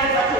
At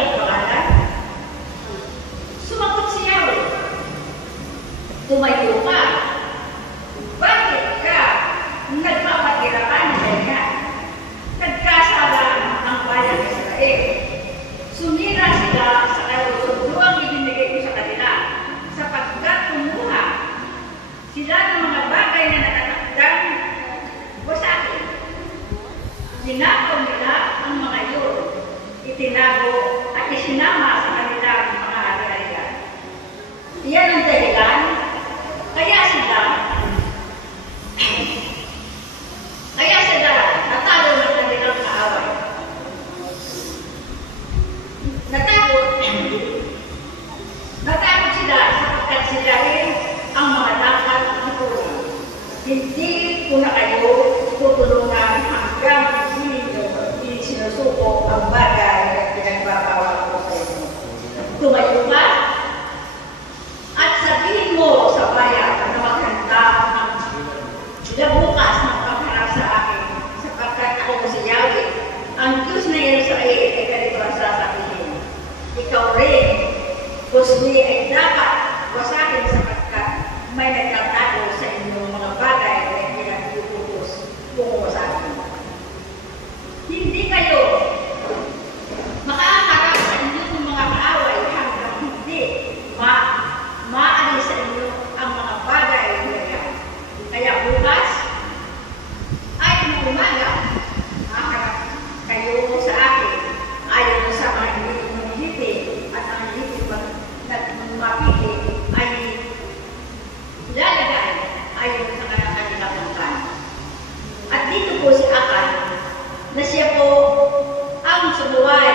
kanyang pangalan? Sumagot si Yahweh, tumayo ka. Bakit ka nagpapatirapan ng ganyan? Nagkasala ang bayan ng Israel. Sumira sila sa kalusuduang ibinigay ko sa kanila, sapagkat kumuha sila ng mga bagay na nakatakdang wasakin. Ninakaw nila ang mga iyon, itinago at isinama sa kanilang mga ari-arian. Iyan ang dahilan, kaya sila natalo ng kanilang kaaway. Natakot sila sapagkat sila rin ang mga dapat ituloy. Hindi ko na kayo tutulungan hanggang hindi sinusuko ang bagay na pinagbabawal ko sa inyo. Tumayo ka at sabihin mo sa bayan na maghanda ng labukas ng pagharap sa akin, sapagkat ako si Yahweh, ang Diyos na Israel ay ganito ang sasabihin. Ikaw rin, Kusli ay dapat wasakin sapagkat may nagtatago sa inyong mga bagay na pinag-iutos kung wasakin. Hindi kayo makaharap sa inyong mga kaaway hanggang hindi maalis sa inyo ang mga bagay na yan. Kaya bukas ay umaga, makaharap kayo sa akin ayon sa mga hindi at ang hindi mapili ay ilalagay ayon sa kanilang pagkain. At dito po si Akan na siya po ang sumuway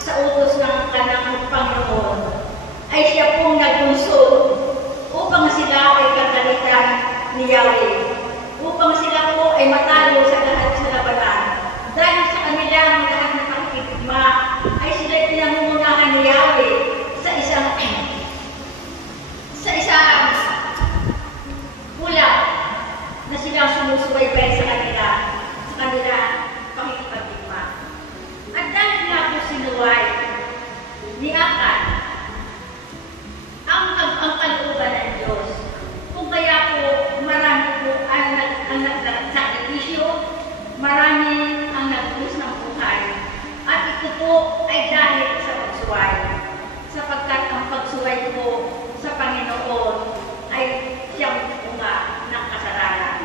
sa utos ng kanang Panginoon ay siya pong nagpunsod upang sila ay kagalitan ni Yahweh, upang sila po ay matalo sa lahat sa labanan. Dahil sa kanilang lahat na pakikigma ay sila pinangungunahan ni Yahweh sa isang kulang na silang sumusubaybay sa kanila pakikipagdigma. At dahil nga po sinuway ni Akan ang kalooban ng Diyos, kung kaya po marami po ang nagsakripisyo, marami ang nagbuhos ng buhay, at ito po ay dahil sa pagsuway, sapagkat ang pagsuway po sa Panginoon ay siyang bunga ng kasalanan,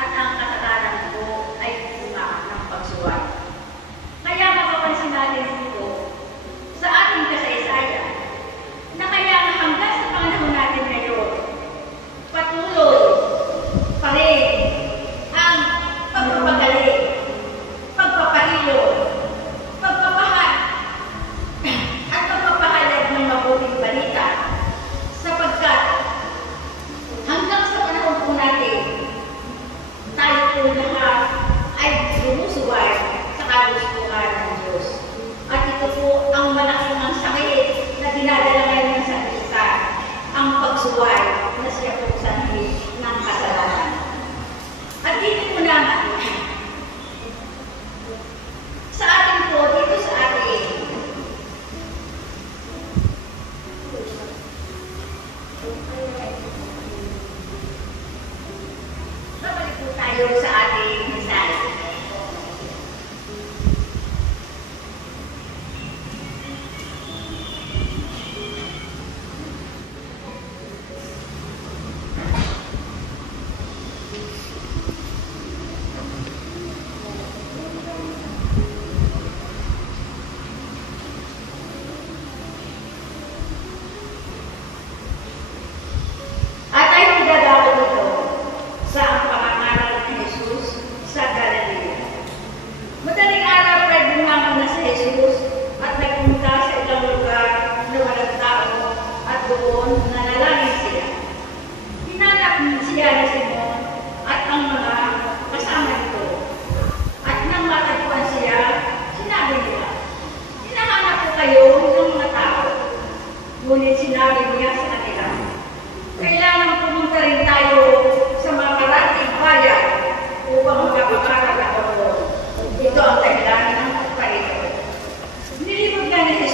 at ang kasalanan po ay bunga ng pagsuway. Kaya mapapansin natin dito sa ating kasaysayan na kaya hanggang sa panahon natin ngayon, patuloy pa rin ang pagpapagaling, pagpapahilo, pagpapahal, at pagpapahayag ng mabuting balita, sapagkat hanggang sa panahon po natin, tayo po lahat ay sumusuway sa kagustuhan ng Diyos. At ito po ang malaking ang sakit na dinadala ngayon ng sanlibutan, ang pagsuway na siya po sanhi ng kasalanan. At dito po naman, sa atin po, dito sa atin, babalik po tayo sa ating mensahe. At tayo magdadako dito sa ang pangangaral ni Jesus sa Galilea. Madaling araw ay bumangon na si Jesus at nagpunta sa ilang lugar na walang tao at doon nanalangin sila. Hinanap siya ni Simon at ang mga kasama nito. At nang matagpuan siya, sinabi nila, hinahanap ko kayo ng mga tao. Ngunit sinabi niya sa kanila, kailangan pumunta rin tayo sa mga karating bayan upang magpapakaral ako doon. Ito ang dahilan ng pagparito. Nilibot nga ni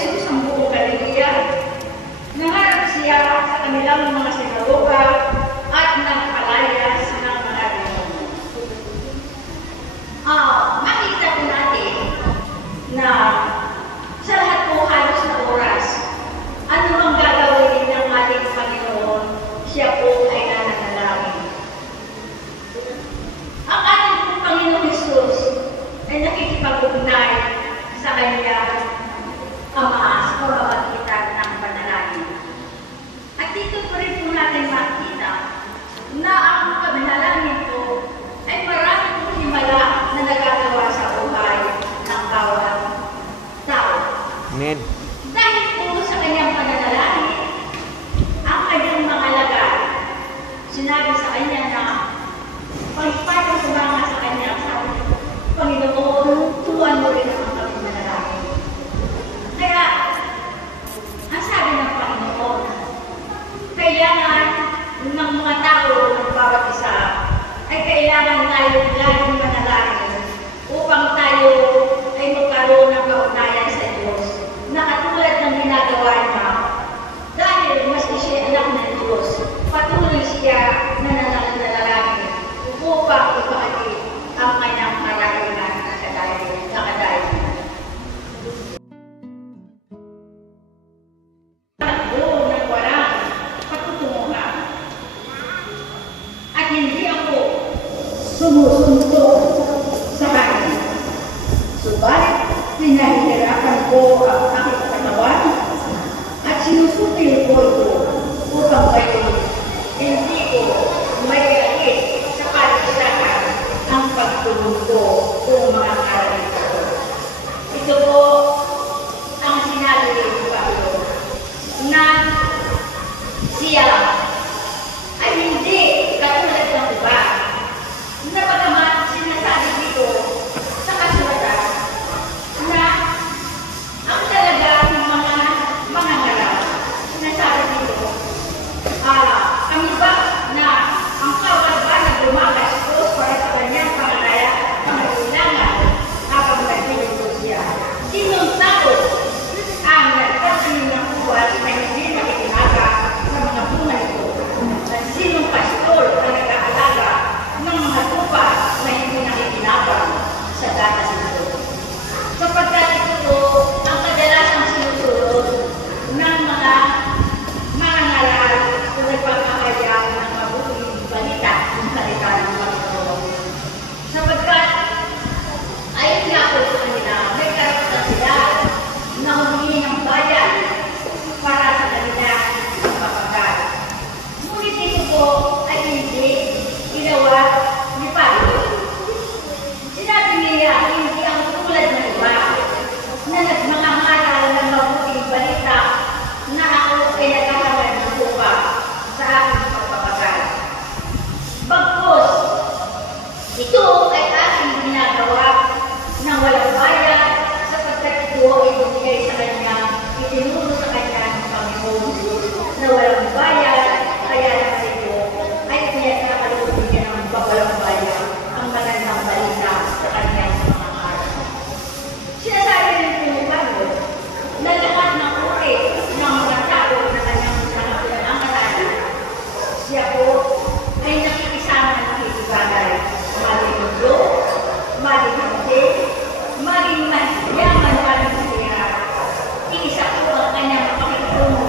puno.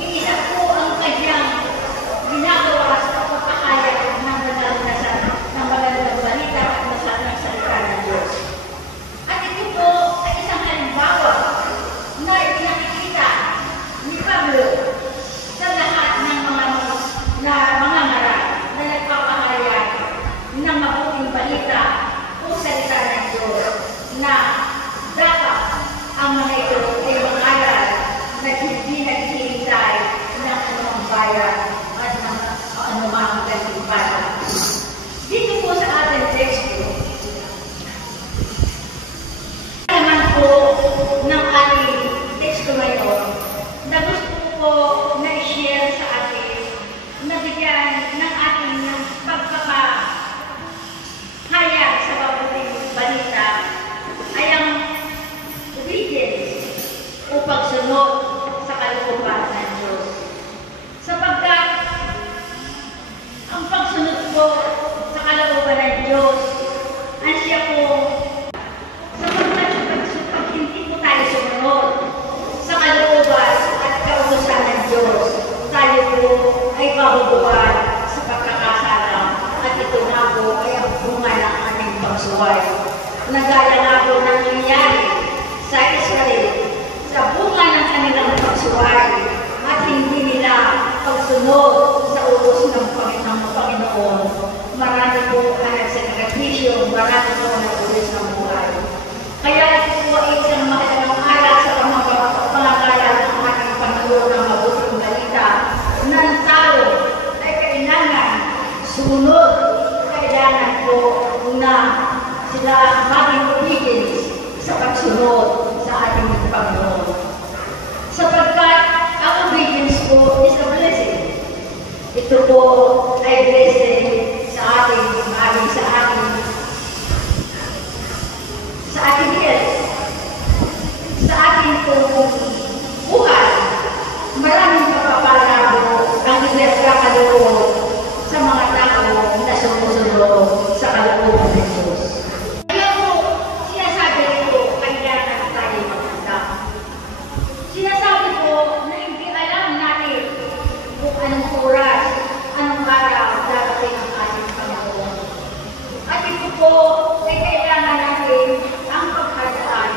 Iisa po ang kanyang ginagawa sa pagpapahayag ng magandang balita at masarap salita ng Diyos. At ito po ay isang halimbawa na ipinakikita ni Pablo sa lahat ng mga ngaral na nagpapahayag ng mabuting balita o salita ng Diyos na dapat ang mga ito ay mangaral na hindi naghihintay ng anumang bayan at ng anumang gantimpala. Dito po sa ating teksto, naman po ng ating teksto ngayon na gusto ko na i-share sa atin na bigyan ng ating pagpapahayag sa mabuting balita ay ang obedience o pagsunod sa kalooban ng Diyos. Sapagkat ang pagsunod po sa kalooban ng Diyos ay siya po pag hindi po tayo sumunod sa kalooban at kautusan ng Diyos, tayo po ay mabubuhay sa pagkakasala at ito nga po ay ang bunga ng ating pagsuway. Nagaya nga po ng nangyari sa Israel sa bunga ng kanilang pagsuway at hindi nila pagsunod sa utos ng Panginoon. Marami po ang nagsakripisyo, marami po ang nag-ulis ng buhay. Kaya ito po ay isang magandang aral sa pangangalaga ng ating Panginoon ng mabuting balita na ang tao ay kailangan sumunod, kailangan po na sila maging obedience sa pagsunod sa ating Panginoon. Sapagkat ang obedience po is a blessing. Ito po ay blessing sa ating health, sa ating buhay. Maraming kapapala po ang inerkakaloob sa mga tao na sumusunod sa kalooban ng Diyos. Kaya po, sinasabi ito, kailangan tayo maganda. Sinasabi po na hindi alam natin kung anong oras, anong araw darating ang ating Panginoon. At ito po ay kailangan natin ang paghandaan.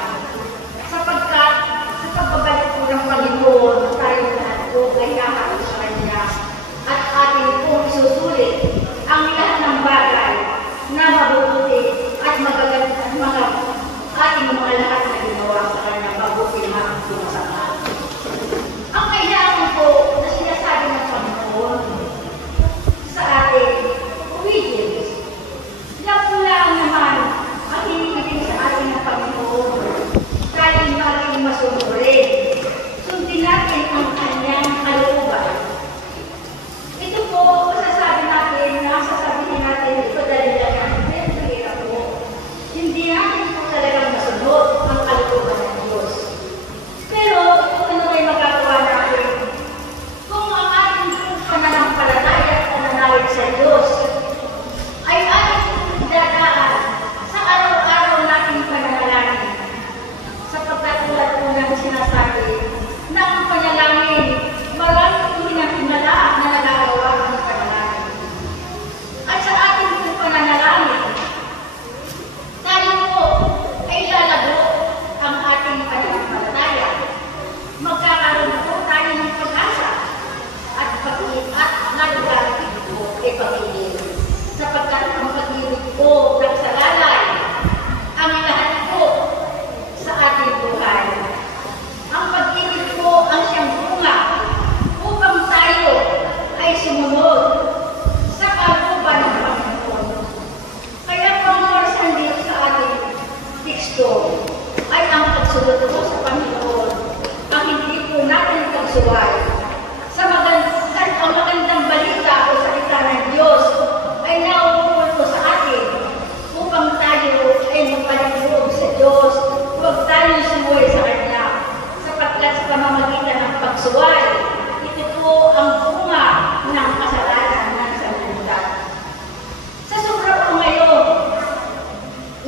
Sapagkat sa pagbabalik po ng Panginoon, tayo lahat po ay haharap sa Kanya. At ating po isusulit ang lahat ng bagay na mabubuti at magaganda at ating mga lahat na ginawa sa Kanya, mabuti na masama. Ang kailangan po na sinasabi ng Panginoon sa ating obedience, yan po lang naman ang hinihiling sa ating ng Panginoon. Tayo maging masunurin. Sundin natin ang Kanyang kalooban. Ito po, sasabihin natin, ito dahil lang natin, mahirap po. Hindi natin po talagang masunod ang kalooban ng Diyos. Pero, ano ay magagawa natin? Kung ang ating pananampalataya at pananalig sa Diyos ay ating dadaan sa araw-araw nating pananalangin. Sapagkat tulad po ng sinasabi na ang panalangin, marami po hinahimala na nagagawa ng panalangin. At sa ating po pananalangin, tayo po ay lalago ang ating pananampalataya. Magkakaroon po tayo ng pag-asa at nagagalit po ay pag-ibig. Sapagkat ang pag-ibig po nagsalalay ang lahat po sa ating buhay. Ang pag-ibig po ang siyang bunga upang tayo ay sumunod sa kalooban ng Panginoon. Kaya po ang orasan dito sa ating teksto ay ang pagsunod po sa Panginoon, ang hindi po natin pagsuway. Ang magandang balita o salita ng Diyos ay nauukol po sa atin upang tayo ay magpaligid sa Diyos, huwag tayo sumuway sa Kanya. Sapagkat sa pamamagitan ng pagsuway, ito po ang bunga ng kasalanan ng sanlibutan. Sa sobra po ngayon,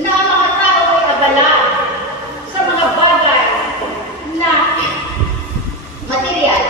na ang mga tao ay abala sa mga bagay na material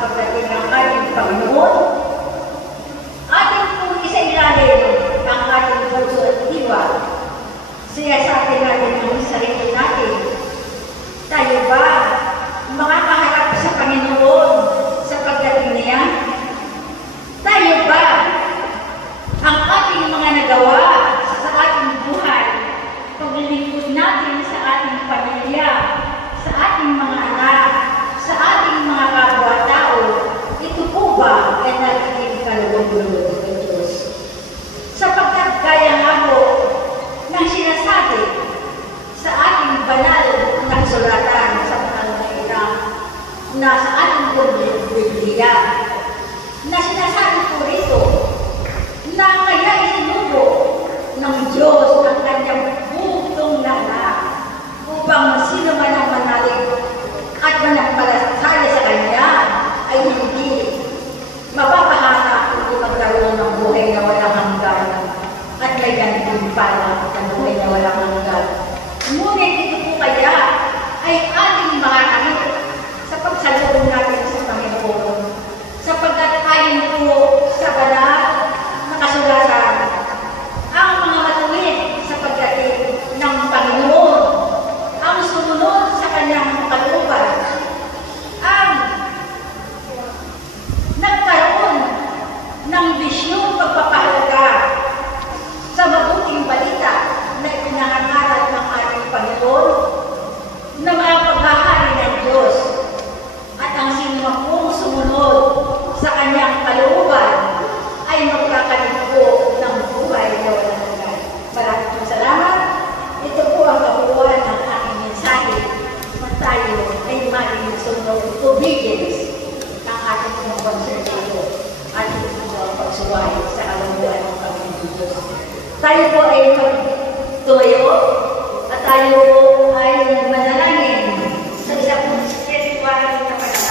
pagdating ng ating Panginoon. Ating pong isa-ilalim ang ating puso at diwa. Siyasatin natin ang sarili natin. Tayo ba makakaharap sa Panginoon sa pagdating niya? Tayo ba ang ating mga nagawa sa ating buhay, paglilingkod natin sa ating pamilya, sa ating mga anak, sa ating mga kapwa-tao, ito po ba ay nagiging kalugod-lugod ng Diyos? Sapagkat kaya nga po ng sinasabi sa ating banal na sulatan sa panalangin na sa ating Biblia, na sinasabi po rito na kaya isinubo ng Diyos ang kanyang bugtong na anak upang sino man ang manalig at manampalataya sa kanya ay hindi mapapahata kung magkaroon ng buhay na walang hanggan at may gantimpala ang buhay na walang hanggan. Ngunit ito po kaya ay ating makakamit sa pagsalubong natin sa Panginoon, sapagkat ayon po sa banal na kasulatan, ang mga matuwid sa pagdating ng Panginoon, ang sumunod sa kanyang kalooban, ang nagkaroon ng bisyong pagpapahalaga sa mabuting balita na ipinangangaral ng ating Panginoon na mga paghahari ng Diyos, at ang sinumang pong sumunod sa kanyang kalooban ay magkakalimpo ng buhay na walang hanggan. Maraming pong salamat. Ito po ang kabuuan ng aking mensahe na tayo ay maling sunod obedience ng ating mga konservatibo at ang pagsuway sa kalooban ng Panginoon Diyos. Tayo po ay magtuyo at tayo po ay manalangin sa isa pong spiritual na panalangin.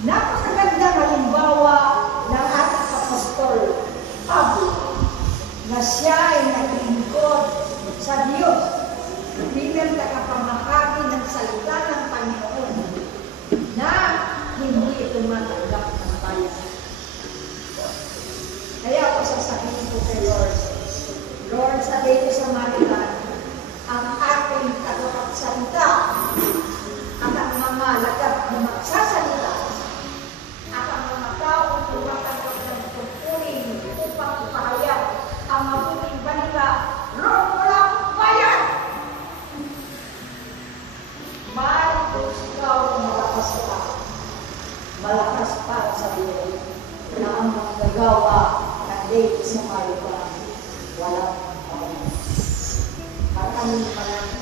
Napakagandang halimbawa ng ating apostol, Pablo, na siya ay naglingkod sa Diyos bilang tagapamahagi ng salita ng Panginoon na hindi ito matanggap ng bayan. Kaya ako sasabihin ko kay Lord, Lord, sabihin ko sa Marilan, ang aking tagapagsalita at ang mga lagap na magsasalita malakas para sa buhay na ang manggagawa ng date sa Mariban walang pangalaman. Maraming